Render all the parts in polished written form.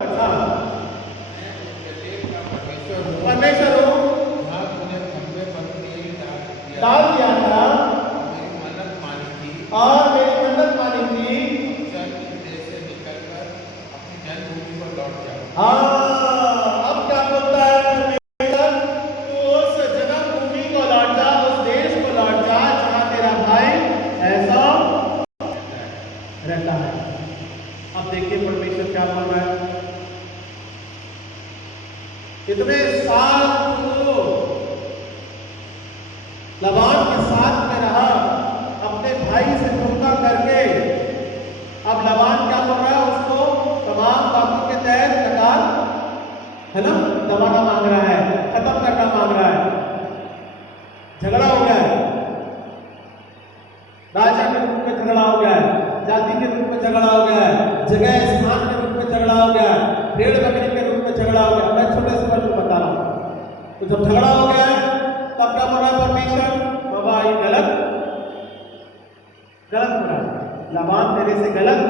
अच्छा मैं उस प्रत्येक का परमेश्वर हूँ परमेश्वर हूँ जहाँ तूने खंभे पर तेल डाल दिया था और मेरी मन्नत मानी थी। और मेरी मन्नत मानी थी। चल इस देश से निकलकर अपनी जन्मभूमि पर लौट जा। हाँ, अब क्या बोलता है परमेश्वर, तू उस जन्मभूमि को लौट जा, उस देश को लौट जा जहाँ तेरा भाई ऐसा रहता है। अब देखिए परमेश्वर क्या बोल रहा है, इतने साल तू लबान के साथ में रहा, अपने भाई से धोखा करके। अब लबान क्या बोल रहा है, उसको तमाम बातों के तहत निकाल, है ना, दबाना मांग रहा है, खत्म करना मांग रहा है। झगड़ा हो गया है, राजा के रूप में झगड़ा हो गया है, जाति के रूप में झगड़ा हो गया है, जगह स्थान के रूप में झगड़ा हो गया है, भेड़ बकरी के रूप में झगड़ा हो गया। मैं छोटे से वर्ग बता रहा हूं। तो जब झगड़ा हो गया है तब क्या बोल रहा है परमेश्वर, बाबा ये गलत गलत हो रहा है, लाबान तेरे से गलत।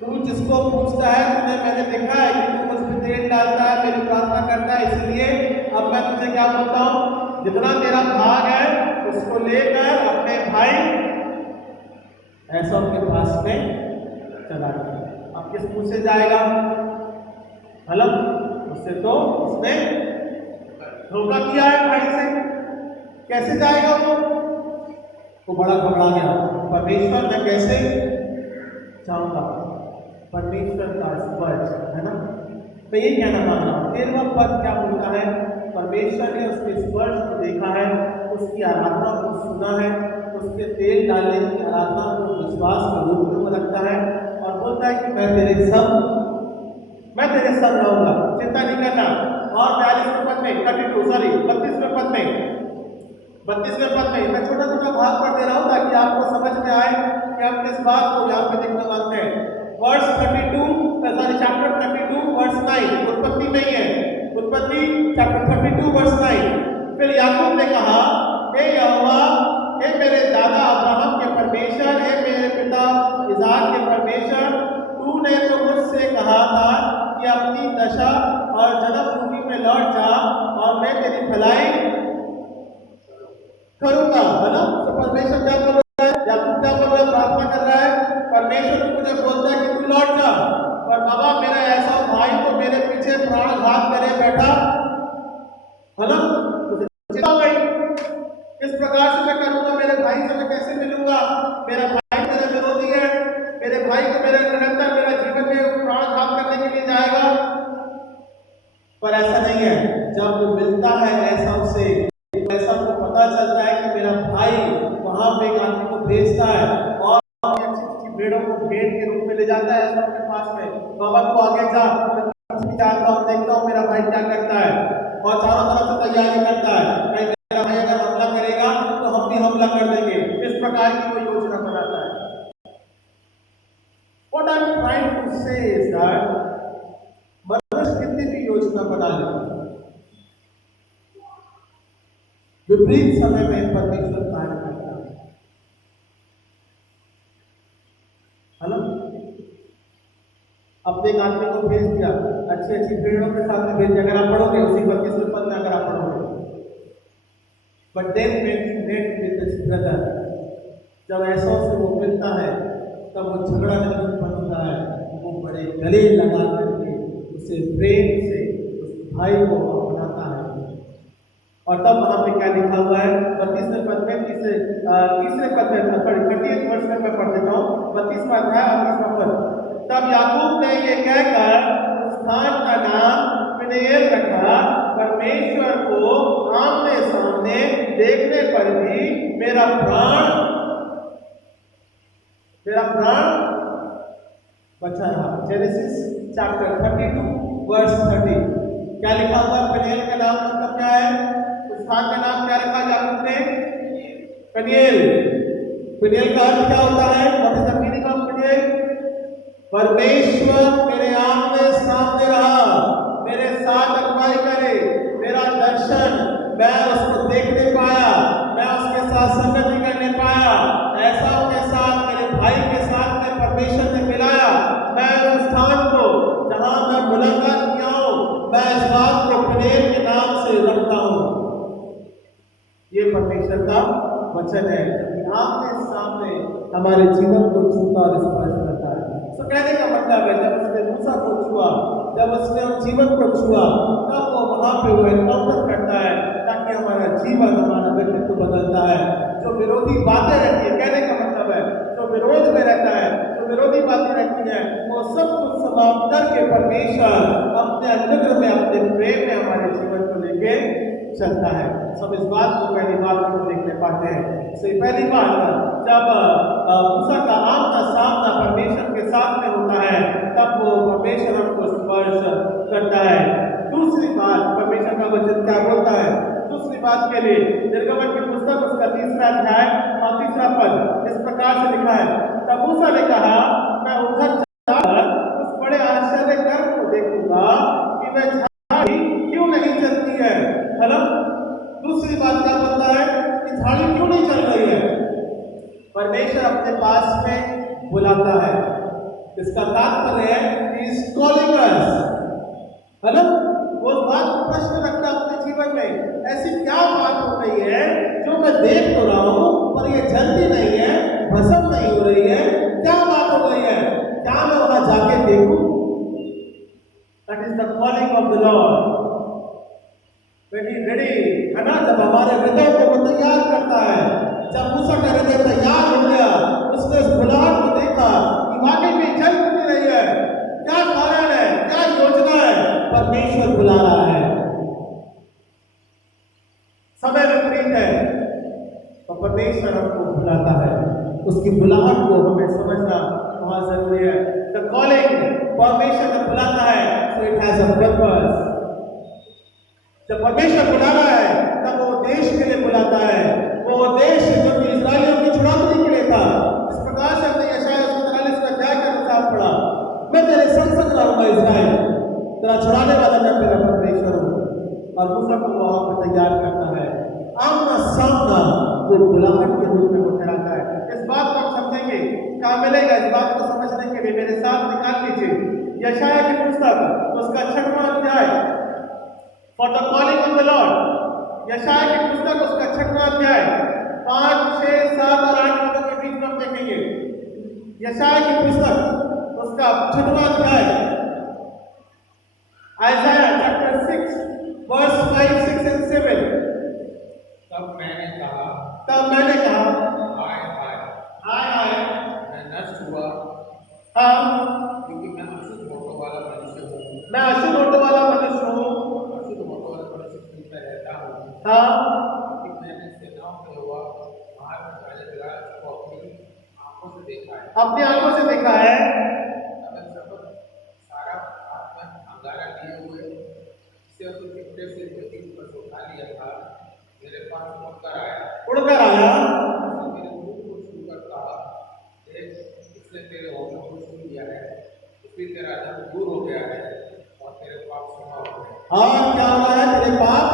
तू जिसको पूछता है, तुझे मैंने देखा है कि तू मुझ पे तेल डालता है, मेरी प्रार्थना करता है, इसलिए अब मैं तुझे क्या बोलता हूँ, जितना तेरा भाग है उसको लेकर अपने भाई ऐसा के पास में चला गया। अब किस मुंह से जाएगा, मतलब उससे तो उसने धोखा किया है भाई से, कैसे जाएगा वो बड़ा घबरा गया। परमेश्वर मैं कैसे जाऊंगा, परमेश्वर का स्पर्श, है ना। मैं यही कहना चाह रहा हूँ। 13वां पद क्या बोलता है, परमेश्वर ने उसके स्पर्श को देखा है, उसकी आराधना को सुना है, उसके तेल डालने की आराधना को विश्वास के रूप में रखता है और बोलता है कि मैं तेरे संग रहूंगा, चिंता नहीं करना। और 42वें पद में 32वें पद में 32वें पद में मैं छोटा छोटा भाग पढ़ दे रहा हूँ ताकि आपको समझ में आए कि हम किस बात को यहाँ पे देखना मांगते हैं। वर्स 32 चैप्टर 32 वर्स 9, उत्पत्ति नहीं है, उत्पत्ति चैप्टर 32 वर्स 9। फिर याकूब ने कहा, हे यहोवा, हे मेरे दादा अब्राहम के परमेश्वर, हे मेरे पिता इसहाक के परमेश्वर, तूने तो मुझसे कहा था कि अपनी दशा और जन्मभूमि में लौट जा और मैं तेरी भलाई करूंगा, है ना। तो परमेश्वर क्या बोल रहा है, याकूब क्या बोल रहा है, प्रार्थना कर रहा है, परमेश्वर मुझे बोलता है कि तू लौट जा, पर बाबा मेरा ऐसा भाई तो मेरे पीछे प्राणघात करे बैठा, है ना। चिंता हो गई, किस प्रकार से मैं करूंगा, मेरे भाई से मैं कैसे मिलूंगा, मेरा भाई मेरा विरोधी है, मेरे भाई को मेरे निरंतर मेरा जीवन में प्राणघात करने के लिए जाएगा। पर ऐसा नहीं है, जब वो मिलता है ऐसा उसे, ऐसा को पता चलता है कि मेरा भाई वहां पे एक आदमी को भेजता है और अच्छी भेड़ों को भेड़ के रूप में ले जाता है ऐसा अपने पास में, बाबा को आगे जा, जाता हूँ, देखता हूँ मेरा भाई क्या करता है, और चारों तरफ से तैयारी करता है, कहीं मेरा भाई अगर हमला करेगा तो हम भी हमला कर देंगे, इस प्रकार की कोई योजना बनाता है। What I'm trying to say is that मनुष्य कितनी भी योजना बना ले, विपरीत समय में परमेश्वर कार्य करता है ना। अपने एक आदमी को भेज दिया, अच्छी अच्छी भेड़ों के साथ में भेज दिया, अगर आप पढ़ोगे उसी 32वें पद में अगर आप पढ़ोगे, but then met with this brother, जब ऐसा से वो मिलता है तब वो झगड़ा नहीं उत्पन्न होता है, वो बड़े गले लगा करके उसे प्रेम से उस भाई को अपनाता है। और तब वहां पे क्या लिखा हुआ है, 32वें पद में तीसरे पद में 38 वर्ष में मैं पढ़ देता हूँ, 32वां अध्याय 38वां पद। तब याकूब ने ये कहकर उस स्थान का नाम पनीएल रखा, परमेश्वर को आमने सामने देखने पर भी मेरा प्राण बचा रहा। Genesis chapter 32 verse 30। क्या लिखा हुआ, पनीएल का नाम मतलब क्या है, उस स्थान का नाम क्या रखा याकूब ने, पनीएल। पनीएल का अर्थ क्या होता है, what is the meaning of Peniel, परमेश्वर मेरे आमने सामने रहा, मेरे साथ अगुवाई करे, मेरा दर्शन, मैं उसको देखने पाया, मैं उसके साथ संगति करने पाया, ऐसा के साथ मेरे भाई के साथ में परमेश्वर ने मिलाया। मैं उस स्थान को जहां वचन है कि आमने सामने हमारे जीवन को छूता और स्पर्श करता है। तो कहने का मतलब है जब उसने मूसा को छुआ, जब उसने उस जीवन को छुआ, तब वो वहां पे वो एनकाउंटर करता है ताकि हमारा जीवन, हमारा व्यक्तित्व बदलता है। जो विरोधी बातें रहती है, कहने का मतलब है जो विरोध में रहता है, जो विरोधी बातें रहती है, वो सब कुछ समाप्त करके परमेश्वर अपने अनुग्रह में, अपने प्रेम में हमारे जीवन को लेके चलता है। सब इस बात को पहली बार हम देखने पाते हैं। इससे पहली बार जब मूसा का आमना सामना परमेश्वर के साथ में होता है, तब वो परमेश्वर हमको स्पर्श करता है। दूसरी बात परमेश्वर का वचन क्या बोलता है? दूसरी बात के लिए निर्गमन की पुस्तक उसका 3रा अध्याय और 3रा पद इस प्रकार से लिखा है, तब मूसा ने कहा, मैं उधर जाकर उस बड़े आश्चर्य कर्म को देखूंगा कि वह झाड़ी क्यों नहीं चलती है। दूसरी बात क्या बोलता है कि झाड़ी क्यों नहीं चल रही है? परमेश्वर अपने पास में बुलाता है। इसका तात्पर्य है कि इज कॉलिंग अस। वो बात प्रश्न रखता अपने जीवन में, ऐसी क्या बात हो रही है जो मैं देख तो रहा हूं पर ये जलती नहीं है, भस्म नहीं हो रही है, क्या बात हो रही है? क्या मैं वहां जाके देखूं? That is the calling of the Lord. Ready है ना, जब हमारे हृदय को वो तैयार करता है। जब मूसा का हृदय तैयार हो गया, उसने उस बुलाहट को देखा कि वाकई में जल नहीं रही है, क्या कारण है, क्या योजना है? परमेश्वर बुला रहा है, समय विपरीत है, तो परमेश्वर हमको बुलाता है। उसकी बुलाहट को हमें समझना बहुत जरूरी है। द कॉलिंग, परमेश्वर जब बुलाता है तो इट हैज अ पर्पस। जब परमेश्वर बुला रहा है तब वो देश के लिए बुलाता है, वो देश जो कि इस्राएलियों की छुड़ाने के लिए था। इस प्रकार से हमने यशायाह 43 का अध्याय का अनुसार पढ़ा, मैं तेरे संग संग रहूंगा इस्राएल, तेरा छुड़ाने वाला मैं तेरा परमेश्वर हूँ। और मूसा को वहां पर तैयार करता है, आमना सामना वो बुलाहट के रूप में वो ठहराता है। इस बात को हम समझेंगे, क्या मिलेगा इस बात को समझने के लिए मेरे साथ निकाल लीजिए यशायाह की पुस्तक उसका 6वां अध्याय, for the calling of the Lord. यशायाह की पुस्तक उसका 6वां अध्याय 5, 6, 7 और 8 पदों के बीच में हम देखेंगे। यशायाह की पुस्तक उसका 6वां अध्याय, आइज़ाया चैप्टर 6 वर्स 5, 6 and 7। तब मैंने कहा, हाय हाय मैं नष्ट हुआ, हाँ, क्योंकि मैं अशुद्ध होठों वाला मनुष्य हूँ। मैं अशुद्ध होठों वाला मनुष्य हूँ, अशुद्ध होठों वाला मनुष्य में रहता हूँ। हाँ, क्योंकि मैंने सेनाओं के यहोवा महाराज को अपनी आंखों से देखा है। अपनी आंखों से देखा है। तब सब सारा हाथ में अंगारा लिए हुए, जिसे उसके चिपटे से धरती पर से उठा लिया था, मेरे पास उड़कर आया। मेरे मुंह को छूकर कहा, देख, इसने तेरे होठों को छू लिया है, इसलिए तेरा धर्म दूर हो गया है और तेरे पाप क्षमा हो गए। और क्या हो रहा है? तेरे पाप,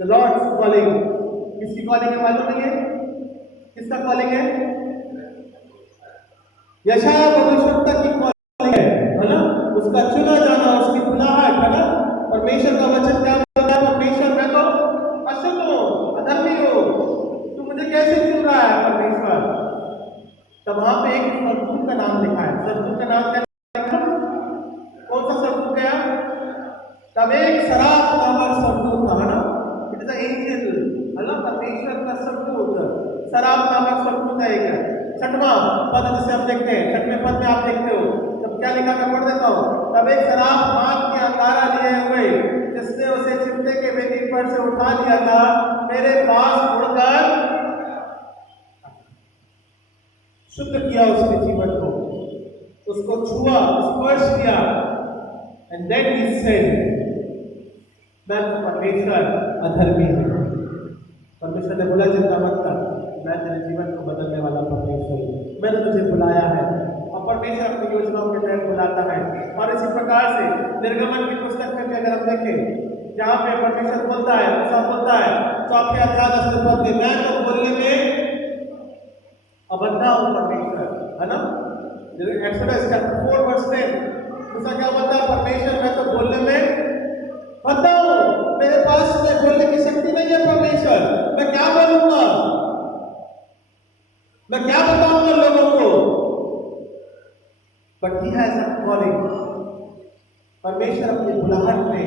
द लॉर्ड्स कॉलिंग। किसकी कॉलिंग है मालूम नहीं है? किसका कॉलिंग है? यशायाह भविष्यवक्ता की कॉलिंग है ना, उसका चुना जाना, उसकी बुलाहट है ना। परमेश्वर का वचन क्या बोलता है? परमेश्वर मैं तो अशुद्ध हूँ, अधर्मी हूँ, तू मुझे कैसे चुन रहा है परमेश्वर? तब वहां पे एक स्वर्गदूत का नाम लिखा है। स्वर्गदूत का नाम क्या लिखा? कौन सा स्वर्गदूत है? तब एक शराब नामक स्वर्गदूत था ना, इट इज एंजल, अल्लाह परमेश्वर का स्वर्गदूत, शराब नामक स्वर्गदूत है। एक 6वां पद जिसे हम देखते हैं, 6वें पद में आप देखते हो, तब क्या लिखा मैं पढ़ देता हूँ। तब एक शराब हाथ में अंगारा लिए हुए, जिसने उसे चिमटे के वेदी पर से उठा लिया था, मेरे पास मुड़कर शुद्ध किया उसके जीवन को, उसको छुआ, स्पर्श किया। एंड देन ही सेड, मैं तो परमेश्वर अधर्मी हूँ। परमेश्वर ने बोला, चिंता मत कर, मैं तेरे जीवन को बदलने वाला परमेश्वर हूँ, मैंने तुझे बुलाया है। और परमेश्वर अपनी योजनाओं के तहत बुलाता है। और इसी प्रकार से निर्गमन की पुस्तक में अगर हम देखें, जहाँ पे परमेश्वर बोलता है, मूसा बोलता है 4वें अध्याय 10वें पद में, मैं तो बोलने में अबद्धा हूँ परमेश्वर, है ना। एक्सोडस चैप्टर 4 वर्स 10, मूसा क्या बोलता है? परमेश्वर मैं तो बोलने में बद्धा हूँ, मेरे पास में बोलने की शक्ति नहीं है परमेश्वर। But he has a calling. परमेश्वर अपनी बुलाहट में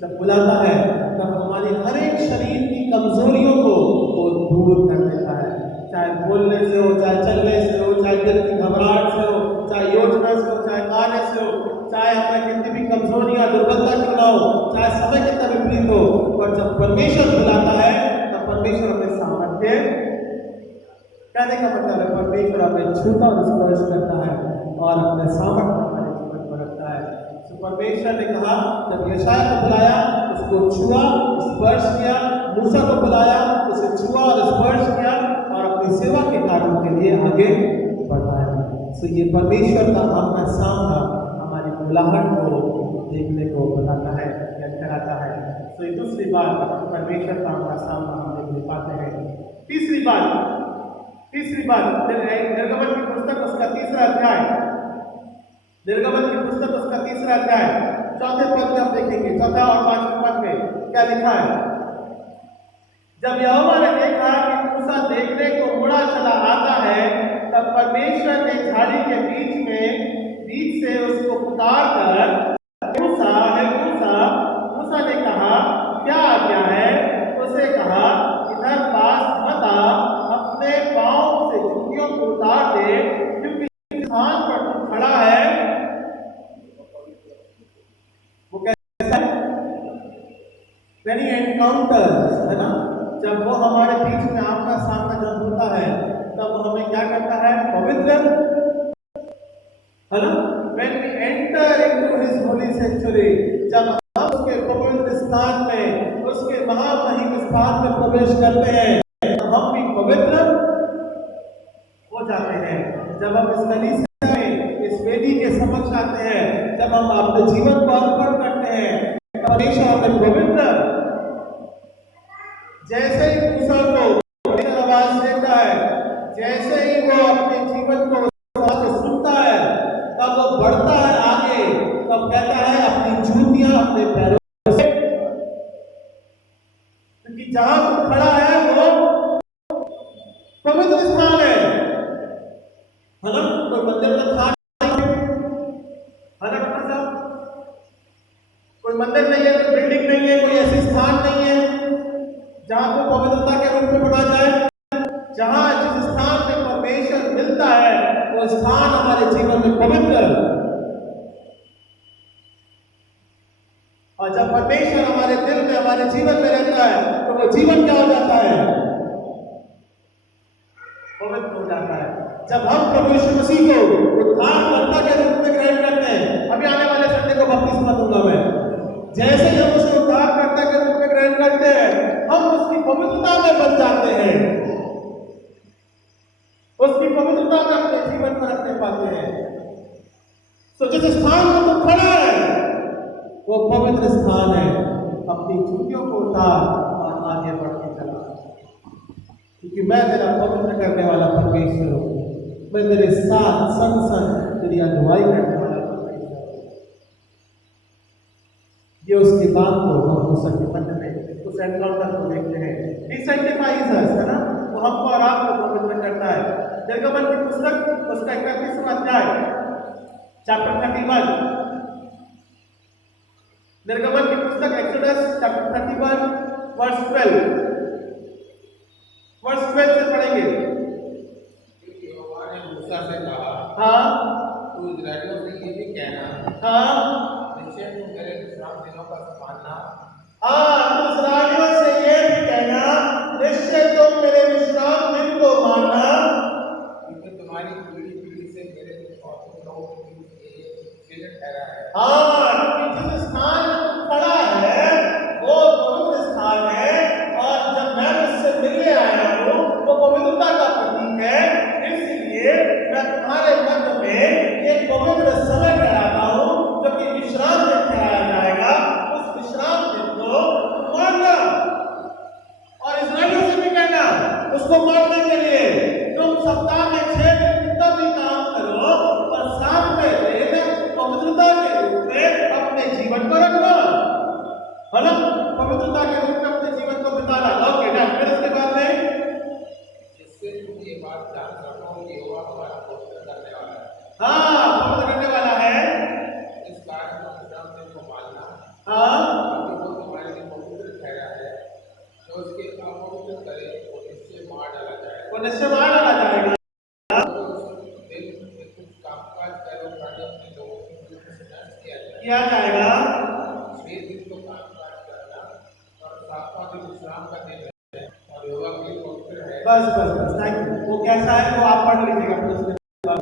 जब बुलाता है तब हमारी हर एक शरीर की कमजोरियों को वो दूर कर देता है, चाहे बोलने से हो, चाहे चलने से हो, चाहे दिल की घबराहट से हो, चाहे योजना से हो, चाहे कार्य से हो, चाहे हमें कितनी भी कमजोरियां दुर्बलता क्यों ना हो, चाहे समय कितना विपरीत हो, पर जब परमेश्वर बुलाता है तब परमेश्वर अपने सामर्थ्य, कहने का मतलब है परमेश्वर हमें छूता और स्पर्श करता है और अपने सामर्थ्य हमारे जीवन में रखता है। तो परमेश्वर ने कहा, जब यशायाह को बुलाया उसको छुआ, स्पर्श किया, मूसा को बुलाया उसे छुआ और स्पर्श किया और अपनी सेवा के कार्यों के लिए आगे बढ़ाया। तो ये परमेश्वर का आमना सामना हमारी बुलाहट को देखने को बताता है या कराता है। तो ये दूसरी बात, परमेश्वर का आमना सामना हम देखने पाते हैं। तीसरी बात निर्गमन की पुस्तक उसका तीसरा अध्याय, निर्गमन की पुस्तक उसका तीसरा अध्याय चौथे पद में हम देखेंगे, चौथा और पांचवें पद में क्या लिखा है। जब यहोवा ने देखा कि मूसा देखने को मुड़ा चला आता है, तब परमेश्वर ने झाड़ी के बीच से उसको पुकार कर मूसा है मूसा। मूसा ने कहा, क्या आज्ञा है? उसे कहा, इधर पास मत आ, अपने पांव से जूतियों को उतार दे, क्योंकि स्थान पर तू खड़ा है वो कैसा है? When he encounters, है ना, जब वो हमारे बीच में आपका सामना जब होता है तब वो हमें क्या करता है? पवित्र, है ना। When we enter into his holy sanctuary, जब हम उसके पवित्र स्थान में, उसके महामहिम स्थान में प्रवेश करते हैं तो हम भी पवित्र हो जाते हैं। जब हम इस कलीसिया में, इस वेदी के समक्ष आते हैं, जब हम अपने जीवन को अर्पण करते हैं, परमेश्वर हमें पवित्र, जैसे ही मूसा को आवाज देता है, जैसे ही वो अपने जीवन को सुनता है तब वो बढ़ता है आगे, तब कहता है अपनी जूतियां अपने पैरों से, क्योंकि जहां वो खड़ा है वो पवित्र स्थान है ना। कोई मंदिर का स्थान है ना, कोई मंदिर नहीं है, कोई बिल्डिंग नहीं है, कोई ऐसी स्थान नहीं है जहां को पवित्रता के रूप में पढ़ा जाए। जहां जिस स्थान में परमेश्वर मिलता है वो स्थान हमारे जीवन में पवित्र, और जब परमेश्वर हमारे दिल में, हमारे जीवन में रहता है तो वो जीवन क्या हो जाता है? पवित्र हो जाता है। जब हम प्रभु यीशु मसीह को उद्धारकर्ता के रूप में ग्रहण करते हैं, अभी आने वाले संडे को बपतिस्मा दूंगा मैं, जैसे ही हम उसको उद्धारकर्ता के रूप में ग्रहण करते हैं हम उसकी पवित्रता में बन जाते हैं, उसकी पवित्रता में अपने जीवन में रखने पाते हैं। तो जिस स्थान में तो खड़ा है वो पवित्र स्थान है। अपनी जूतियों को उतार और आगे बढ़ के चला, क्योंकि मैं तेरा पवित्र करने वाला परमेश्वर हूं, मैं तेरे साथ संग तेरी अगुवाई करने वाला परमेश्वर हूं। ये उसकी बात को हम मूसा के मन में उस एनकाउंटर को देखते हैं। He sanctifies us, है ना, वो हमको और आपको पवित्र करता है। निर्गमन की पुस्तक उसका 31वां अध्याय चैप्टर 31, निर्गमन की पुस्तक एक्सोडस चैप्टर 31 वर्स 12 से पढ़ेंगे। यहोवा ने मूसा से कहा, हाँ, तू इस्राएलियों से ये भी कहना, हाँ, निश्चय तुम मेरे विश्राम दिनों का मानना, हाँ, तो इस्राएलियों से ये भी कहना, निश्चय तुम मेरे विश्राम दिन को मानना, क्योंकि तुम्हारी पीढ़ी पीढ़ी से मेरे और लोगों के लिए ठहरा है। हाँ, क्योंकि जिस स्थान में तुम खड़ा है वो पवित्र स्थान है, और जब मैं उससे मिलने आया हूँ वो पवित्रता का प्रतीक है, इसलिए मैं तुम्हारे मध्य में एक पवित्र समय ठहराता हूँ जो कि विश्राम दिन ठहराया जाएगा। उस विश्राम दिन को मानना, और इस्राएलियों से भी कहना उसको मानने के लिए तुम सप्ताह में 6 दिन कितना भी काम करो और 7वें दिन पवित्रता के रूप में अपने जीवन को रखना, है ना, पवित्रता के रूप में अपने जीवन को बिताना। Okay done. फिर इसके बाद में जिससे तुम ये बात जान सको कि यहोवा तुम्हारा पवित्र करने वाला है। हाँ, पवित्र किया जाएगा। 6 दिन तो काम काज करना और 7वां दिन विश्राम का दिन है और यहोवा के लिए पवित्र है। बस थैंक यू। वो कैसा है वो आप पढ़ लीजिएगा फिर उसके बाद।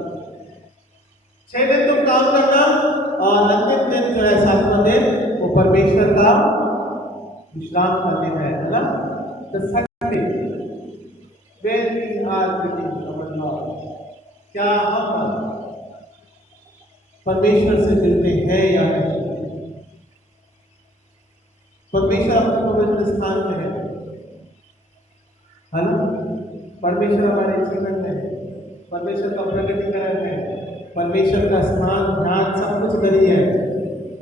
6 दिन तुम काम करना और अंतिम दिन जो है 7वां दिन वो परमेश्वर का विश्राम का दिन है ना। The Sunday where we are meeting our Lord, क्या हम परमेश्वर से मिलते हैं या नहीं? परमेश्वर अपने पवित्र स्थान में है ना। परमेश्वर हमारे जीवन में है, परमेश्वर का प्रकटीकरण है, परमेश्वर का स्थान ध्यान सब कुछ करी है।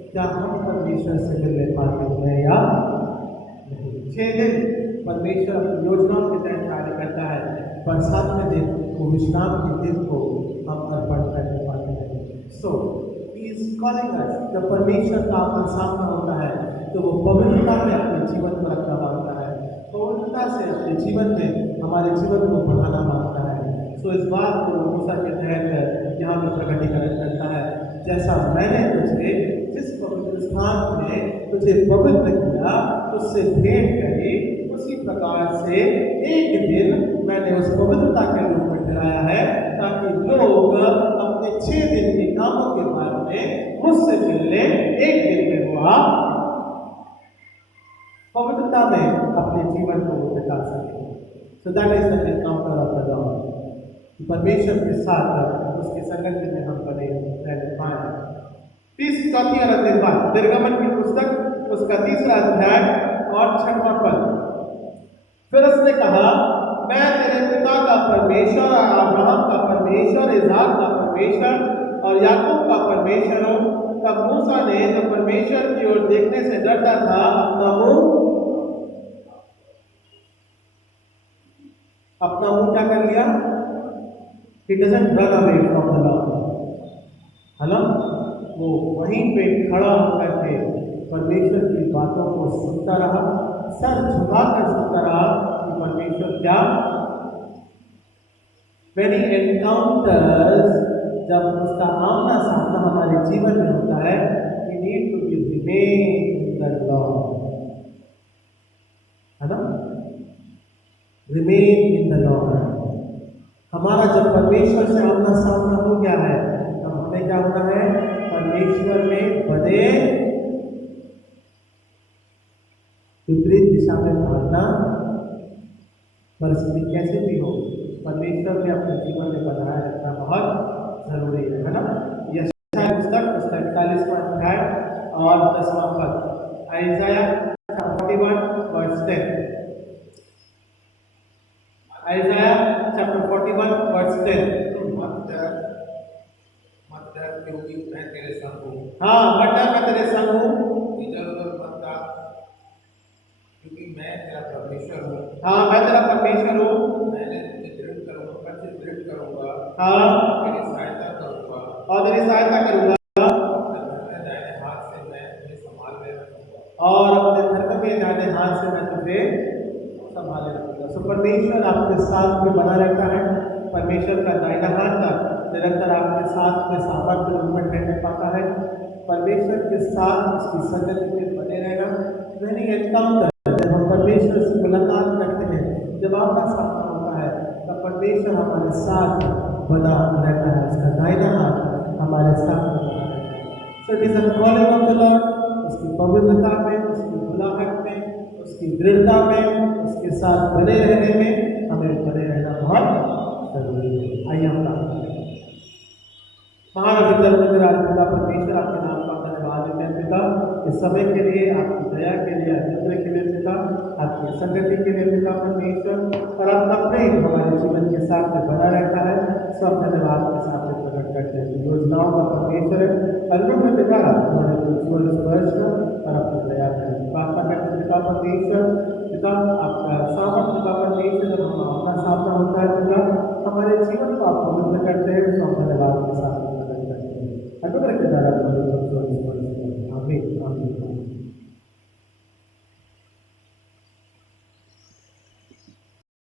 क्या हम परमेश्वर से मिलने पाते हैं या नहीं? 6 दिन परमेश्वर अपनी योजनाओं के तहत कार्य करता है, पर 7वें दिन वो विश्राम के दिन को हम अर्पण करने पाते हैं। सो ही इज कॉलिंग अस, जब परमेश्वर का आपका सामना होता है तो वो पवित्रता में अपने जीवन को रखना मांगता है, पवित्रता से अपने जीवन में हमारे जीवन को बढ़ाना मांगता है। सो इस बात को मूसा के तहत यहाँ पर प्रकटीकरण करता है, जैसा मैंने तुझे जिस पवित्र स्थान में तुझे पवित्र किया, उससे भेंट करी, उसी प्रकार से एक दिन मैंने उस पवित्रता के रूप में ठहराया है, ताकि लोग अपने 6 दिन के कामों के बारे में मुझसे मिलने एक दिन में हुआ पवित्रता में अपने जीवन को बिता सके। So that is the encounter of the Lord. परमेश्वर के साथ उसके संगत में हम बने रहने पाए। 34 और अंतिम बात, निर्गमन की पुस्तक उसका 3रा अध्याय और 6वां पद। फिर उसने कहा, मैं तेरे पिता का परमेश्वर, अब्राहम का परमेश्वर, इसहाक का परमेश्वर और याकूब का परमेश्वर हूँ। तब मूसा ने जो परमेश्वर की ओर देखने से डरता था अपना मुंह क्या कर लिया? He doesn't run away from the Lord, है ना। वो वहीं पे खड़ा होकर के परमेश्वर की बातों को सुनता रहा, सर झुकाकर सुनता रहा कि परमेश्वर क्या। When he encounters, जब उसका आमना सामना हमारे जीवन में होता है, we need to remain in the Lord, है ना। Remain in the Lord। हमारा जब परमेश्वर से आमना सामना हो गया है, तब हमें क्या होना है? परमेश्वर में बने, विपरीत दिशा में भागना, परिस्थिति कैसे भी हो, परमेश्वर में अपने जीवन में बनाए रखना बहुत जरूरी है ना। यशायाह पुस्तक उसका 41वां अध्याय और 10वां पद। आइज़ाया 41:10। आइज़ाया चैप्टर 41:10। मत डर क्योंकि मैं तेरे संग हूँ। हाँ, मत डर मैं तेरे संग हूँ। इधर उधर मत ताक क्योंकि मैं तेरा परमेश्वर हूँ। हाँ, मैं तेरा परमेश्वर हूँ। मैंने तुझे दृढ़ करूँगा, कैसे दृढ़ करूँगा। हाँ, तेरी सहायता करूँगा और तेरी सहायता करूँगा, अपने दाहिने हाथ से मैं तुझे संभाले रखूँगा। और अपने धर्म में दाहिने हाथ से मैं तुझे संभाले रखूँगा। सो परमेश्वर आपके साथ में बना रहता है। परमेश्वर का दाहिना हाथ निरंतर आपके साथ में सामर्थ्य रूप में ठहरने पाता है। परमेश्वर के साथ उसकी संगति में बने रहना, मैंने एनकाउंटर, जब हम परमेश्वर से मुलाकात करते हैं, जब आपका सामना होता है, तब परमेश्वर हमारे साथ बना रहता है, उसका दाहिना हाथ हमारे साथ बना रहता है। So it is a calling of the Lord. उसकी पवित्रता में, उसकी बुलाहट में, उसकी दृढ़ता में, उसके साथ बने रहने में हमें बने रहना बहुत जरूरी है। आइए हम प्रार्थना करें। महान पिता पिता परमेश्वर, आपके नाम का धन्यवाद देते हैं पिता, इस समय के लिए, आपकी दया के लिए, अनुग्रह के लिए पिता, आपकी संगति के लिए पिता परमेश्वर, और आपका प्रेम हमारे जीवन के साथ में बना रहता है। सब धन्यवाद के साथ में प्रकट करते हैं। योजनाओं का परमेश्वर है, अनुग्रह पिता हमारे जीवन स्पर्श और अपनी दया करें। प्रार्थना करते हैं पिता परमेश्वर, पिता आपका सामर्थ पिता परमेश्वर, जब हम अपना सामना होता है पिता, हमारे जीवन को आप पवित्र करते हैं। सब धन्यवाद के साथ अनुग्रह के द्वारा